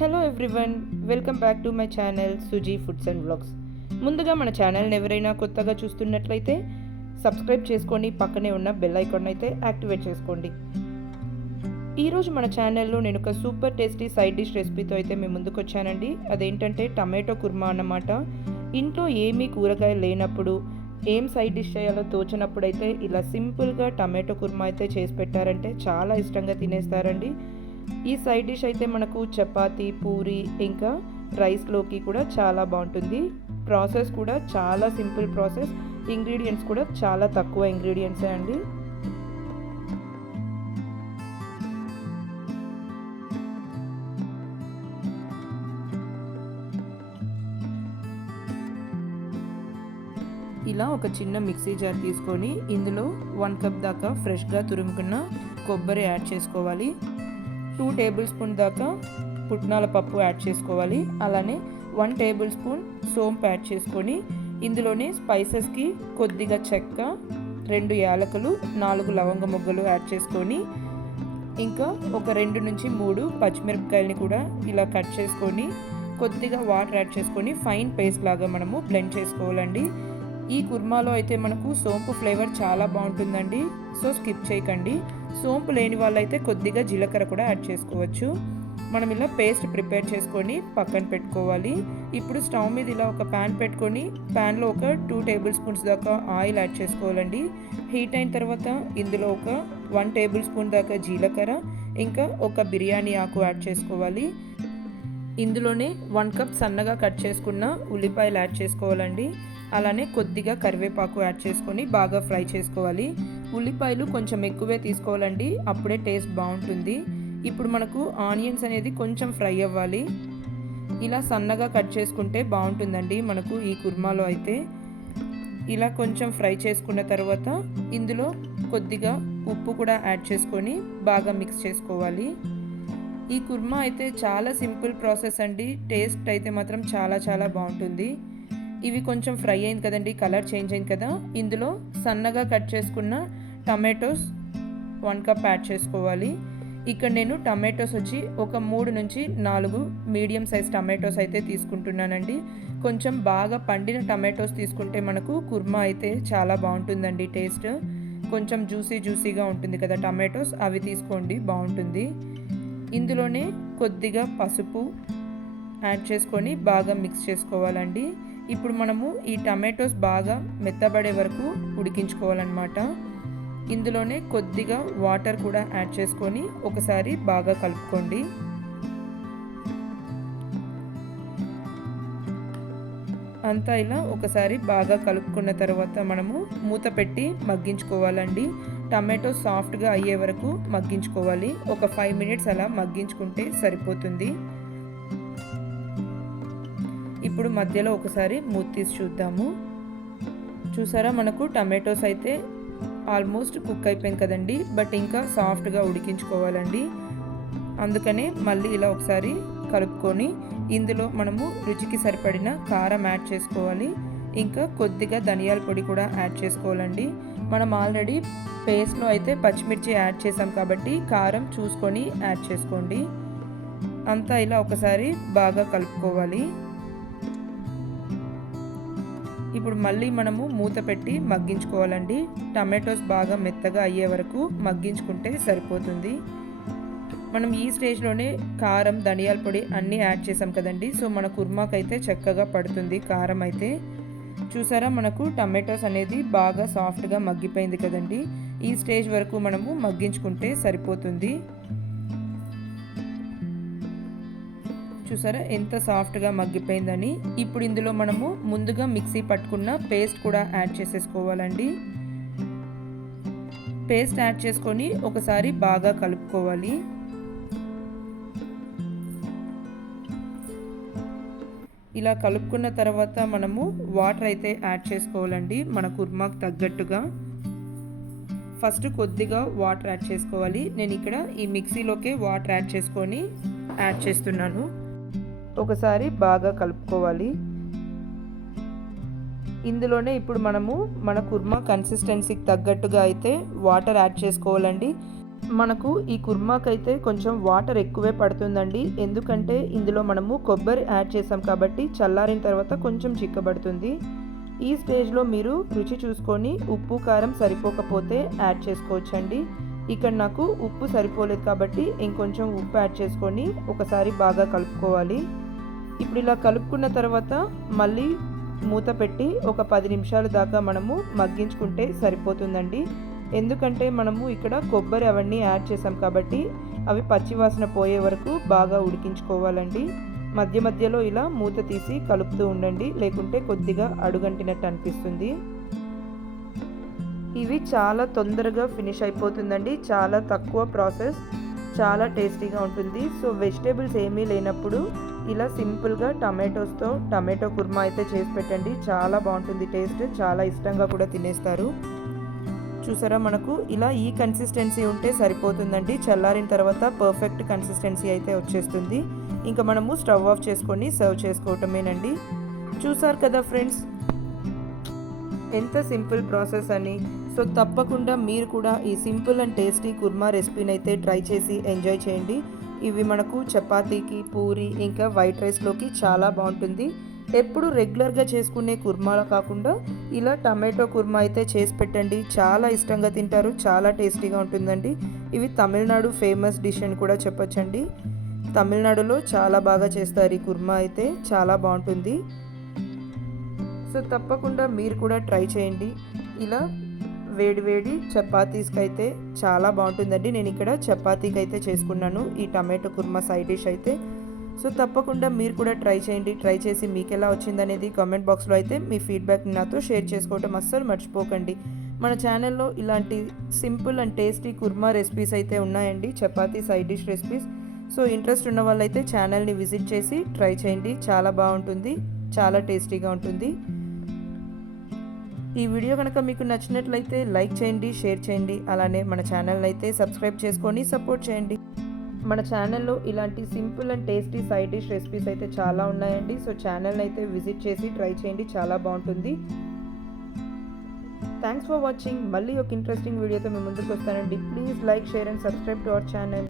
Hello everyone welcome back to my channel Suji foods and vlogs ముందుగా మన ఛానల్ని ఎవరైనా కొత్తగా చూస్తున్నట్లయితే సబ్స్క్రైబ్ చేసుకొని పక్కనే ఉన్న బెల్ ఐకాన్ అయితే యాక్టివేట్ చేసుకోండి. ఈరోజు మన ఛానల్లో నేను ఒక సూపర్ టేస్టీ సైడ్ డిష్ రెసిపీతో అయితే మేము ముందుకు వచ్చానండి. అదేంటంటే టమాటో కుర్మా అన్నమాట. ఇంట్లో ఏమీ కూరగాయలు లేనప్పుడు ఏం సైడ్ డిష్ చేయాలో తోచినప్పుడు అయితే ఇలా సింపుల్గా టమాటో కుర్మా అయితే చేసి పెట్టారంటే చాలా ఇష్టంగా తినేస్తారండి. ఈ సైడ్ డిష్ అయితే మనకు చపాతి పూరి ఇంకా రైస్లోకి కూడా చాలా బాగుంటుంది. ప్రాసెస్ కూడా చాలా సింపుల్ ప్రాసెస్. ఇంగ్రీడియంట్స్ కూడా చాలా తక్కువ ఇంగ్రీడియంట్సే అండి. ఇలా ఒక చిన్న మిక్సీ జార్ తీసుకొని ఇందులో వన్ కప్ దాకా ఫ్రెష్గా తురుముకున్న కొబ్బరి యాడ్ చేసుకోవాలి. టూ టేబుల్ స్పూన్ దాకా పుట్నాల పప్పు యాడ్ చేసుకోవాలి. అలానే వన్ టేబుల్ స్పూన్ సోంపు యాడ్ చేసుకొని ఇందులోనే స్పైసెస్కి కొద్దిగా చెక్క రెండు యాలకులు నాలుగు లవంగ మొగ్గలు యాడ్ చేసుకొని ఇంకా ఒక రెండు నుంచి మూడు పచ్చిమిరపకాయలని కూడా ఇలా కట్ చేసుకొని కొద్దిగా వాటర్ యాడ్ చేసుకొని ఫైన్ పేస్ట్ లాగా మనము బ్లెండ్ చేసుకోవాలండి. ఈ కుర్మాలో అయితే మనకు సోంపు ఫ్లేవర్ చాలా బాగుంటుందండి. సో స్కిప్ చేయకండి. సోంపు లేని వాళ్ళైతే కొద్దిగా జీలకర్ర కూడా యాడ్ చేసుకోవచ్చు. మనం ఇలా పేస్ట్ ప్రిపేర్ చేసుకొని పక్కన పెట్టుకోవాలి. ఇప్పుడు స్టవ్ మీద ఇలా ఒక ప్యాన్ పెట్టుకొని ప్యాన్లో ఒక టూ టేబుల్ స్పూన్స్ దాకా ఆయిల్ యాడ్ చేసుకోవాలండి. హీట్ అయిన తర్వాత ఇందులో ఒక వన్ టేబుల్ స్పూన్ దాకా జీలకర్ర ఇంకా ఒక బిర్యానీ ఆకు యాడ్ చేసుకోవాలి. ఇందులోనే వన్ కప్ సన్నగా కట్ చేసుకున్న ఉల్లిపాయలు యాడ్ చేసుకోవాలండి. అలానే కొద్దిగా కరివేపాకు యాడ్ చేసుకొని బాగా ఫ్రై చేసుకోవాలి. ఉల్లిపాయలు కొంచెం ఎక్కువే తీసుకోవాలండి. అప్పుడే టేస్ట్ బాగుంటుంది. ఇప్పుడు మనకు ఆనియన్స్ అనేది కొంచెం ఫ్రై అవ్వాలి. ఇలా సన్నగా కట్ చేసుకుంటే బాగుంటుందండి మనకు ఈ కుర్మాలో అయితే. ఇలా కొంచెం ఫ్రై చేసుకున్న తర్వాత ఇందులో కొద్దిగా ఉప్పు కూడా యాడ్ చేసుకొని బాగా మిక్స్ చేసుకోవాలి. ఈ కుర్మా అయితే చాలా సింపుల్ ప్రాసెస్ అండి. టేస్ట్ అయితే మాత్రం చాలా చాలా బాగుంటుంది. ఇవి కొంచెం ఫ్రై అయింది కదండి కలర్ చేంజ్ అయింది కదా. ఇందులో సన్నగా కట్ చేసుకున్న టమాటోస్ వన్ కప్ యాడ్ చేసుకోవాలి. ఇక్కడ నేను టమాటోస్ వచ్చి ఒక మూడు నుంచి నాలుగు మీడియం సైజ్ టమాటోస్ అయితే తీసుకుంటున్నానండి. కొంచెం బాగా పండిన టమాటోస్ తీసుకుంటే మనకు కుర్మా అయితే చాలా బాగుంటుందండి టేస్ట్. కొంచెం జ్యూసీ జ్యూసీగా ఉంటుంది కదా టమాటోస్ అవి తీసుకోండి బాగుంటుంది. ఇందులోనే కొద్దిగా పసుపు యాడ్ చేసుకొని బాగా మిక్స్ చేసుకోవాలండి. ఇప్పుడు మనము ఈ టమాటోస్ బాగా మెత్తబడే వరకు ఉడికించుకోవాలన్నమాట. ఇందులోనే కొద్దిగా వాటర్ కూడా యాడ్ చేసుకొని ఒకసారి బాగా కలుపుకోండి. అంతా ఇలా ఒకసారి బాగా కలుపుకున్న తర్వాత మనము మూత పెట్టి మగ్గించుకోవాలండి. టమాటో సాఫ్ట్గా అయ్యే వరకు మగ్గించుకోవాలి. ఒక ఫైవ్ మినిట్స్ అలా మగ్గించుకుంటే సరిపోతుంది. ఇప్పుడు మధ్యలో ఒకసారి మూత తీసి చూద్దాము. చూసారా మనకు టమాటోస్ అయితే ఆల్మోస్ట్ కుక్ అయిపోయింది కదండి బట్ ఇంకా సాఫ్ట్గా ఉడికించుకోవాలండి. అందుకనే మళ్ళీ ఇలా ఒకసారి కలుపుకొని ఇందులో మనము రుచికి సరిపడిన కారం యాడ్ చేసుకోవాలి. ఇంకా కొద్దిగా ధనియాల పొడి కూడా యాడ్ చేసుకోవాలండి. మనం ఆల్రెడీ పేస్ట్లో అయితే పచ్చిమిర్చి యాడ్ చేసాం కాబట్టి కారం చూసుకొని యాడ్ చేసుకోండి. అంతా ఇలా ఒకసారి బాగా కలుపుకోవాలి. ఇప్పుడు మళ్ళీ మనము మూత పెట్టి మగ్గించుకోవాలండి. టమాటోస్ బాగా మెత్తగా అయ్యే వరకు మగ్గించుకుంటే సరిపోతుంది. మనం ఈ స్టేజ్లోనే కారం ధనియాల పొడి అన్నీ యాడ్ చేసాం కదండి. సో మన కుర్మాకు అయితే చక్కగా పడుతుంది కారం అయితే. చూసారా మనకు టమాటోస్ అనేది బాగా సాఫ్ట్గా మగ్గిపోయింది కదండి. ఈ స్టేజ్ వరకు మనము మగ్గించుకుంటే సరిపోతుంది. చూసారా? ఎంత సాఫ్ట్గా మగ్గిపోయిందని. ఇప్పుడు ఇందులో మనము ముందుగా మిక్సీ పట్టుకున్న పేస్ట్ కూడా యాడ్ చేసేసుకోవాలండి. పేస్ట్ యాడ్ చేసుకొని ఒకసారి బాగా కలుపుకోవాలి. ఇలా కలుపుకున్న తర్వాత మనము వాటర్ అయితే యాడ్ చేసుకోవాలండి. మన కుర్మాకు తగ్గట్టుగా. ఫస్ట్ కొద్దిగా వాటర్ యాడ్ చేసుకోవాలి. నేను ఇక్కడ ఈ మిక్సీలోకే వాటర్ యాడ్ చేసుకొని యాడ్ చేస్తున్నాను. ఒకసారి బాగా కలుపుకోవాలి. ఇందులోనే ఇప్పుడు మనము మన కుర్మా కన్సిస్టెన్సీకి తగ్గట్టుగా అయితే వాటర్ యాడ్ చేసుకోవాలండి. మనకు ఈ కుర్మాకైతే కొంచెం వాటర్ ఎక్కువే పడుతుందండి. ఎందుకంటే ఇందులో మనము కొబ్బరి యాడ్ చేసాం కాబట్టి చల్లారిన తర్వాత కొంచెం చిక్కబడుతుంది. ఈ స్టేజ్లో మీరు రుచి చూసుకొని ఉప్పు కారం సరిపోకపోతే యాడ్ చేసుకోవచ్చండి. ఇక్కడ నాకు ఉప్పు సరిపోలేదు కాబట్టి ఇంకొంచెం ఉప్పు యాడ్ చేసుకొని ఒకసారి బాగా కలుపుకోవాలి. ఇప్పుడు ఇలా కలుపుకున్న తర్వాత మళ్ళీ మూత పెట్టి ఒక పది నిమిషాల దాకా మనము మగ్గించుకుంటే సరిపోతుందండి. ఎందుకంటే మనము ఇక్కడ కొబ్బరి అవన్నీ యాడ్ చేసాం కాబట్టి అవి పచ్చివాసన పోయే వరకు బాగా ఉడికించుకోవాలండి. మధ్య మధ్యలో ఇలా మూత తీసి కలుపుతూ ఉండండి. లేకుంటే కొద్దిగా అడుగంటినట్టు అనిపిస్తుంది. ఇవి చాలా తొందరగా ఫినిష్ అయిపోతుందండి. చాలా తక్కువ ప్రాసెస్ చాలా టేస్టీగా ఉంటుంది. సో వెజిటేబుల్స్ ఏమీ లేనప్పుడు ఇలా సింపుల్గా టమాటోస్తో టమాటో కుర్మా అయితే చేసి పెట్టండి. చాలా బాగుంటుంది టేస్ట్. చాలా ఇష్టంగా కూడా తినేస్తారు. చూసారా మనకు? ఇలా ఈ కన్సిస్టెన్సీ ఉంటే సరిపోతుందండి. చల్లారిన తర్వాత పర్ఫెక్ట్ కన్సిస్టెన్సీ అయితే వచ్చేస్తుంది. ఇంకా మనము స్టవ్ ఆఫ్ చేసుకొని సర్వ్ చేసుకోవటమేనండి. చూసారు కదా ఫ్రెండ్స్? ఎంత సింపుల్ ప్రాసెస్ అని. సో తప్పకుండా మీరు కూడా ఈ సింపుల్ అండ్ టేస్టీ కుర్మా రెసిపీని అయితే ట్రై చేసి ఎంజాయ్ చేయండి. ఇవి మనకు చపాతీకి పూరి ఇంకా వైట్ రైస్లోకి చాలా బాగుంటుంది. ఎప్పుడు రెగ్యులర్గా చేసుకునే కుర్మాలా కాకుండా ఇలా టమాటో కుర్మా అయితే చేసి పెట్టండి. చాలా ఇష్టంగా తింటారు చాలా టేస్టీగా ఉంటుందండి. ఇవి తమిళనాడు ఫేమస్ డిష్ అని కూడా చెప్పొచ్చండి. తమిళనాడులో చాలా బాగా చేస్తారు ఈ కుర్మా అయితే చాలా బాగుంటుంది. సో తప్పకుండా మీరు కూడా ట్రై చేయండి. ఇలా వేడి వేడి చపాతీస్కి అయితే చాలా బాగుంటుందండి. నేను ఇక్కడ చపాతీకి అయితే చేసుకున్నాను. ఈ టమాటో కుర్మా సైడ్ డిష్ అయితే. సో తప్పకుండా మీరు కూడా ట్రై చేయండి. ట్రై చేసి మీకు ఎలా వచ్చిందనేది కామెంట్ బాక్స్లో అయితే మీ ఫీడ్బ్యాక్ నాతో షేర్ చేసుకోవటం అస్సలు మర్చిపోకండి. మన ఛానల్లో ఇలాంటి simple and tasty kurma recipes అయితే ఉన్నాయండి. Chapati side dish recipes. So interest ఉన్న వాళ్ళైతే ఛానల్ని విజిట్ చేసి ట్రై చేయండి. చాలా బాగుంటుంది. చాలా టేస్టీగా ఉంటుంది. ఈ వీడియో కనుక మీకు నచ్చినట్లయితే లైక్ చేయండి షేర్ చేయండి అలానే మన ఛానల్ అయితే సబ్స్క్రైబ్ చేసుకొని సపోర్ట్ చేయండి. మన ఛానల్లో ఇలాంటి simple and tasty side dish recipes అయితే చాలా ఉన్నాయండి. సో ఛానల్ని అయితే విజిట్ చేసి ట్రై చేయండి చాలా బాగుంటుంది. థ్యాంక్స్ ఫర్ వాచింగ్ మళ్ళీ ఒక ఇంట్రెస్టింగ్ వీడియోతో మేము ముందుకు వస్తానండి. Please like share and subscribe to our channel